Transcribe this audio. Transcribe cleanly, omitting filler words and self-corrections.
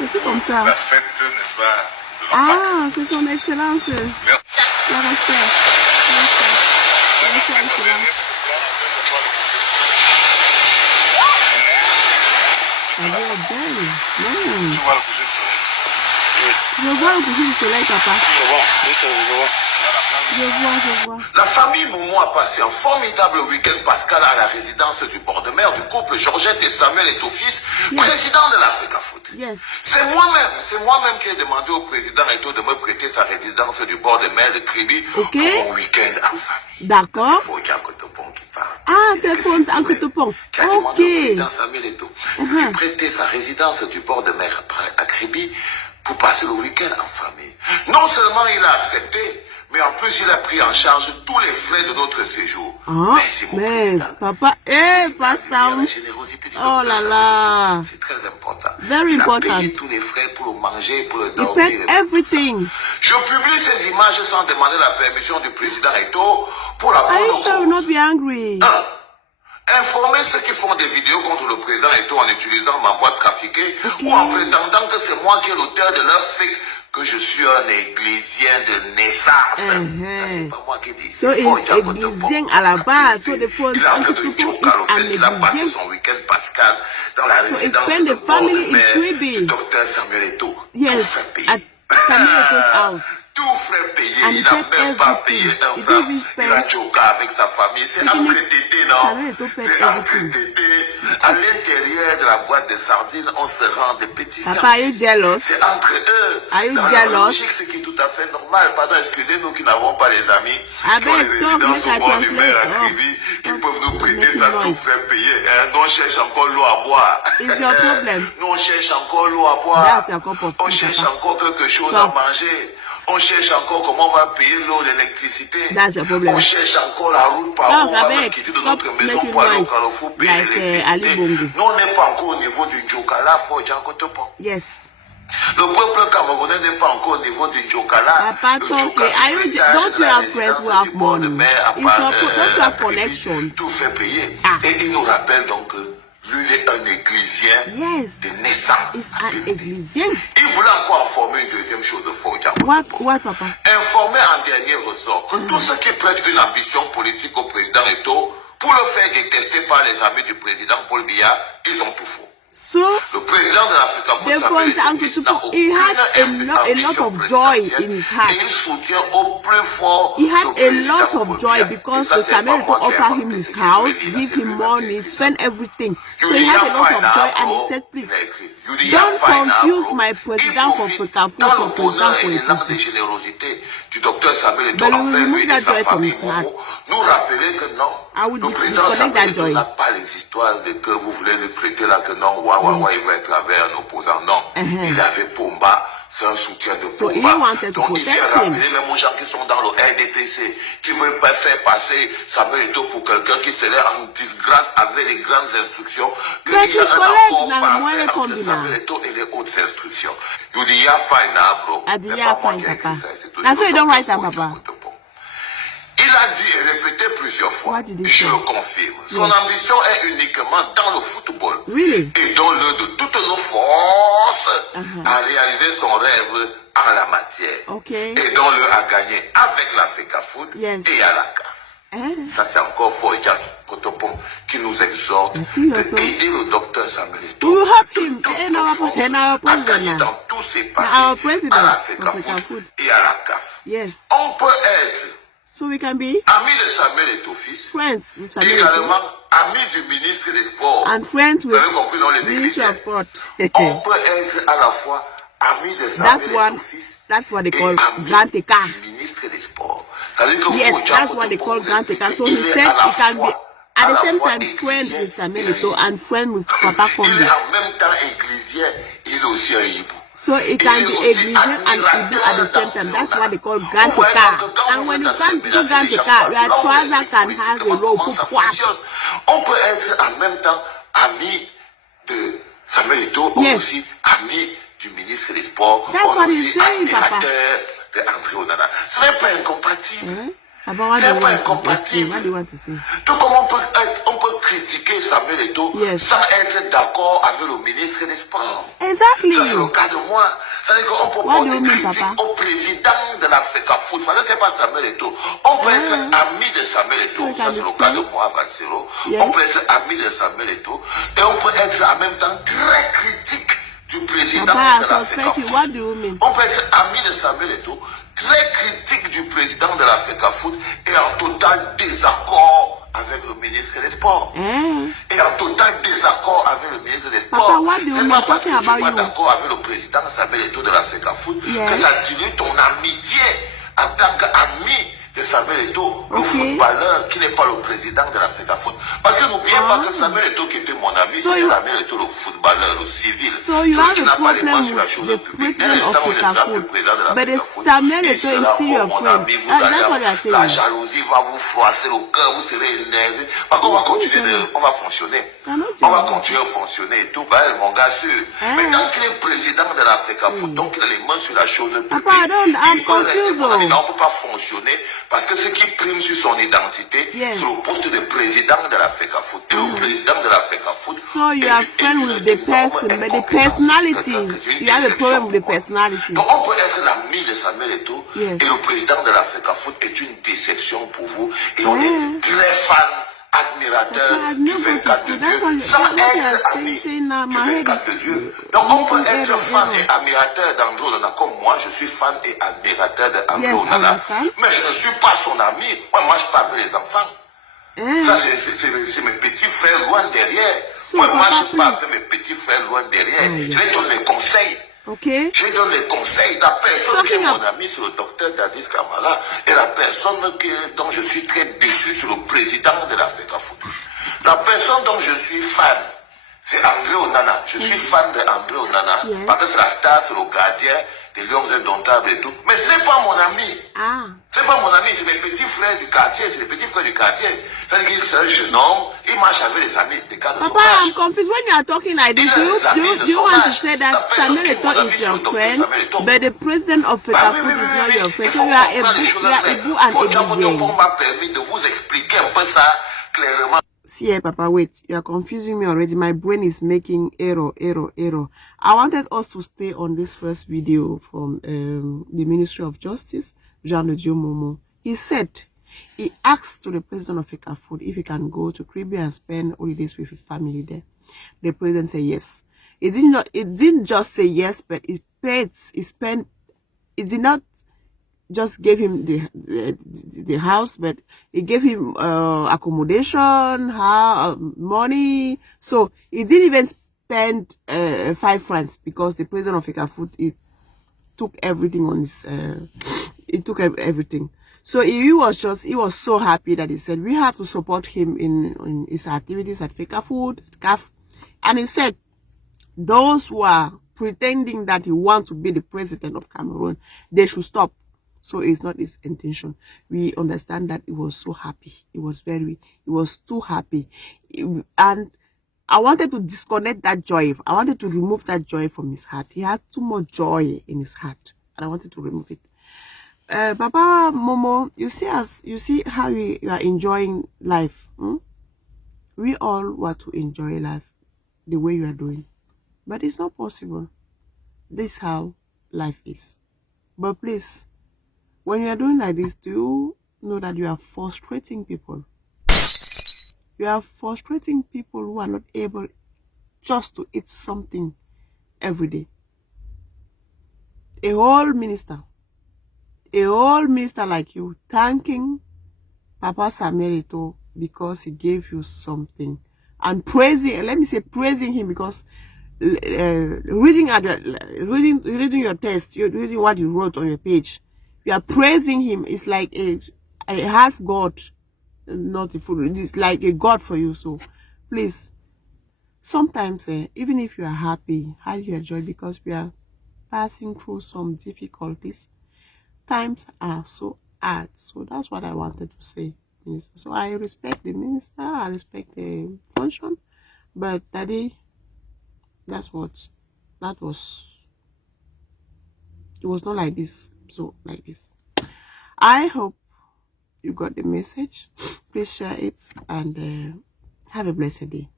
C'est tout comme ça. La fête, n'est-ce pas, de la Ah, c'est son excellence. Merci. Le respect. Le respect. Le respect, excellence. Elle est belle. Nice. Tu vois le coucher du soleil. Je vois le coucher du soleil, papa. Je vois, je vois. Je vois. La famille Momo a passé un formidable week-end pascal à la résidence du bord de mer du couple Georgette et Samuel Eto'o-fils, président de l'Africa Foot. Yes. C'est moi-même qui ai demandé au président Eto'o de me prêter sa résidence du bord de mer de Kribi pour un week-end en famille. D'accord. Faut dire que Topon qui parle. Ah, c'est Fonds Ankotopon. Qui a demandé au Ok. président Samuel Eto'o de lui prêter sa résidence du bord de mer à Kribi pour passer le week-end en famille. Non seulement il a accepté, mais en plus il a pris en charge tous les frais de notre séjour. Ah, Merci mon mais président. papa, pas ça. La générosité du Oh docteur là Samuel là. Eto'o, c'est très important. Very il important. a payé tous les frais pour le manger, pour le He dormir. paid everything. Je publie ces images sans demander la permission du président Eto'o pour la Are bonne you sure you'll not cause. be angry? Informer ceux qui font des vidéos contre le président Eto'o en utilisant ma voix trafiquée ou en prétendant que c'est moi qui est l'auteur de leur fake, que je suis un églysien de naissance. Ça, c'est pas moi qui dis. So it's églysien à la base. So the phone Il a en train de Ankotopon joker au is an fait qu'il a passé églysien. son week-end pascal dans la So résidence spend de the family in bord de mer Kribi. du docteur Samuel Eto'o. Yes, Tout frais payé. at Samuel Eto'o's house. Tout frais payé, And il he n'a paid même pas everything. payé un He franc. didn't Il spend- a joker avec sa famille. C'est He didn't- entre tétés, non? Samuel Eto'o paid C'est entre everything. tétés. À l'intérieur de la boîte de sardines, on se rend des petits Papa, are you jealous? C'est entre eux. Are you Dans la jealous? logique, ce qui est tout à fait normal. Pardon, excusez-nous qui n'avons pas les amis Ah qui ont ben, les stop, résidences make au I bord du mer à translate. Kribi, qui Stop peuvent nous prêter making ça tout noise. frais payé. Nous, on cherche encore l'eau à boire. It's your problem. Nous, on cherche encore l'eau à boire. That's your cup of On tea, cherche papa. encore quelque chose Stop. à manger. On cherche encore comment on va payer l'eau, l'électricité. That's your problem. On cherche encore la route par Non, où on va Rabek, même quitter de stop notre maison making pour aller au noise, Carrefour payer like, Ali l'électricité. Bongo. Nous, on n'est pas encore au niveau du Njokala, faut dire que te prends. Yes. Le peuple camerounais n'est pas encore au niveau du Njokala. Papa, Le talk. Njokala, Are you? c'est Don't you la have friends who résidence have du bord de money? mer à It's part, your, don't you have Kribi, connections? Tout fait payer. Ah. Et il nous rappelle donc que lui, il est un églysien Yes. de naissance. It's an églysien. Il voulait encore informer une deuxième chose de Fodja. What, papa? Informer en dernier ressort que tous ceux qui prêtent une ambition politique au président Eto'o pour le faire détester par les amis du président Paul Biya, ils ont tout faux. So, Le président de l'Africa Foot, the Samuel Fonds Eto'o-Fils, n'a Ankotopon, he had aucune a lot ambition of joy présidentielle in his heart. et il soutient au plus fort He had le a président lot Paul of joy Biya. because Et ça, the c'est pas Samuel moi to qui ai offer him inventé, his c'est house, lui qui l'a give fait, him lui, money, il a spend écrit ça. everything. So he had a lot of joy and he said, please, don't confuse my president for Africa Foot Dans for le bonheur et president l'élan for de générosité du docteur Samuel Eto'o But we envers remove lui et that sa joy from famille his heart. Momo, nous rappeler que non, I would le président disconnect Samuel that Eto'o joy. n'a pas les histoires de que vous voulez lui prêter là, que non, ouais, il va être avec un opposant. Non, il avait Pomba, c'est un soutien de So he Pomba. wanted to Donc il vient protect him. rappeler même aux gens qui sont dans le RDPC, qui veulent pas faire passer Samuel Eto'o pour quelqu'un qui serait en disgrâce avec les grandes instructions, que But il y a his un collègue accord n'a parfait moins entre combinat. Samuel Eto'o et les autres instructions. Il dit, yeah, fine, bro. I dit, C'est yeah, pas moi fine, qui ai écrit papa. ça, c'est tout That's le why you don't docteur write that, Fodja papa. Kotopon. Il a dit et répété plusieurs fois, What did he je say? le confirme, son Yes. ambition est uniquement dans le football. Really? Et donne-le de toutes nos forces à réaliser son rêve en la matière. Okay. Et donne-le à gagner avec l'Africa Foot Yes. et à la CAF. Eh? Ça c'est encore Fodja Kotopon qui nous exhorte Merci, Yosso. d'aider le docteur Samuel We Eto'o will help de him. toutes And nos our forces president. à gagner dans tous ses Our partis president à l'Africa of Africa Foot Foot. et à la CAF. Yes. On peut être So we can be ami de Samuel Eto'o-Fils, friends with Samuel Eto'o également ami du ministre des Sports. and friends Vous with avez compris dans les Ministry églises. of Sport. On peut être à la fois ami de That's Samuel one. Eto'o-Fils That's what they et call ami Grand Eka. du ministre des Sports. C'est-à-dire que Yes, Fodja that's what they Kotopon call Grand explique Eka. So qu'il he est said à la he can be fois- at à the la same fois time friend églysien with Samuel et Eto'o un and friend with Papa Il Kombi. est en même temps églysien, il est aussi un hibou. So it can be Eglisian and Ibu at the same time. That's what they call Grand Eka. And when you can't do Grand Eka, your trouser can have a rope. On peut être en même temps ami de Samuel Eto'o, Yes. aussi ami du ministre des Sports, That's what he's aussi saying, Papa. admirateur de André Onana. Ce n'est pas incompatible. About what do C'est you pas want to explain? incompatible. What do you want to say? Tout comme on peut critiquer Samuel Eto'o Yes. sans être d'accord avec le ministre des Sports. Exactly. Exactly. Ça, c'est le cas de moi. C'est-à-dire qu'on peut What do porter you mean, critique Papa? au président de la FECAFOOT. Parce que c'est pas Samuel Eto'o. On peut être ami de Samuel Eto'o. So Ça, c'est le cas de moi, Marcelo. Yes. On peut être ami de Samuel Eto'o. Et on peut être en même temps très critique du président Papa, de I la suspect you. FECAFOOT. What do you mean? On peut être ami de Samuel Eto'o, très critique du président de la FECAFOOT et en total désaccord avec le ministre des Sports. Et en total désaccord avec le ministre des Sports. Papa, what do you C'est mean? pas parce que Talking tu n'es about pas you. d'accord avec le président Samuel Eto'o de la FECAFOOT Yes. que ça dilue ton amitié en tant qu'ami de Samuel Eto'o, le Okay. footballeur qui n'est pas le président de la FECAFOOT. Parce que n'oubliez pas que Samuel Eto'o qui était mon ami, So c'était you- Samuel Eto'o, le footballeur, le civil. So you Celui have qui a n'a pas les mains problem sur la with chose the publique. Dès president l'instant of où il sera plus FECAFOOT, président de la but the FECAFOOT, Samuel il Eto'o is sera still comme your mon friend. ami, vous That's allez- what you are saying. la jalousie va vous froisser le cœur, vous serez énervé. Parce qu'on va continuer, on va fonctionner. I'm not On va jealous. continuer à fonctionner et tout. Bah, mon gars sûr. Mais tant qu'il est président de la FECAFOOT, donc il a les mains sur la chose publique. Papa, I'm il peut rester confused, mon ami. though. Non, on ne peut pas fonctionner parce que ce qui prime sur son identité, Yes. c'est le poste de président de la FECAFOOT. Et le président de la FECAFOOT. So you are friend with the person, but the personality, you have a problem with the personality. Donc on peut être l'ami de Samuel Eto'o Yes. et le président de la FECAFOOT est une déception pour vous. Et on est très fan, admirateur Papa, du no go to 24 de school. Dieu, That's what sans you are être ami saying now. du My head 24 de is Dieu. Donc on peut making être error, fan error. et admirateur d'André Onana comme moi, je suis fan et admirateur d'André Yes, I Onana. understand. Mais je ne suis pas son ami. Moi je parle avec les enfants. Ça, c'est mes petits frères loin derrière. So, Moi, Papa, je parle please. avec mes petits frères loin derrière. Aye. Je les donne les conseils. Okay? Je donne les conseils. La personne qui est Talking mon of- ami, c'est le docteur Dadis Kamara. Et la personne dont je suis très déçu, c'est le président de la FECAFOOT. La personne dont je suis fan, c'est André Onana. Je suis fan d'André Onana. Yes. Parce que c'est la star, c'est le gardien des Lions indomptables et tout. Mais ce n'est pas mon ami. Ah. C'est pas mon ami, c'est mes petits frères du quartier, c'est les petits frères du quartier. C'est-à-dire qu'il c'est un jeune homme, il marche avec les amis, des gars de son Papa, I'm âge. confused when you are talking like this. Do you want to say that Samuel Eto'o is your friend, but the president of Bah oui, FECAFOOT is not your il friend? faut So you are comprendre les choses Ibu claires. and Faut d'abord Ebizier. qu'on m'a permis de vous expliquer un peu ça clairement. See here, Papa, wait. You are confusing me already. My brain is making error. I wanted us to stay on this first video from the Ministry of Justice, Jean de Dieu Momo. He said, he asked to the president of FECAFOOT if he can go to Caribbean and spend holidays with his family there. The president said yes. It didn't just say yes, but it did not just gave him the house, but it gave him accommodation, money. So he didn't even spend 5 francs because the president of FECAFOOT took everything on his. He took everything. So he was so happy that he said we have to support him in his activities at FECAFOOT, CAF, and he said those who are pretending that he wants to be the president of Cameroon, they should stop. So it's not his intention. We understand that he was so happy. He was too happy. And I wanted to disconnect that joy. I wanted to remove that joy from his heart. He had too much joy in his heart. And I wanted to remove it. Papa Momo, you see how you are enjoying life. We all want to enjoy life the way you are doing. But it's not possible. This is how life is. But please, when you are doing like this, do you know that you are frustrating people? You are frustrating people who are not able just to eat something every day. A whole minister like you, thanking Papa Samuel Eto'o because he gave you something. And praising him because reading your text, you're reading what you wrote on your page. You are praising him. It's like a half God, not a full. It's like a God for you. So please, sometimes even if you are happy, hide your joy because we are passing through some difficulties. Times are so hard. So that's what I wanted to say, Minister. So I respect the minister. I respect the function, but Daddy, it was not like this. So like this. I hope you got the message. Please share it and have a blessed day.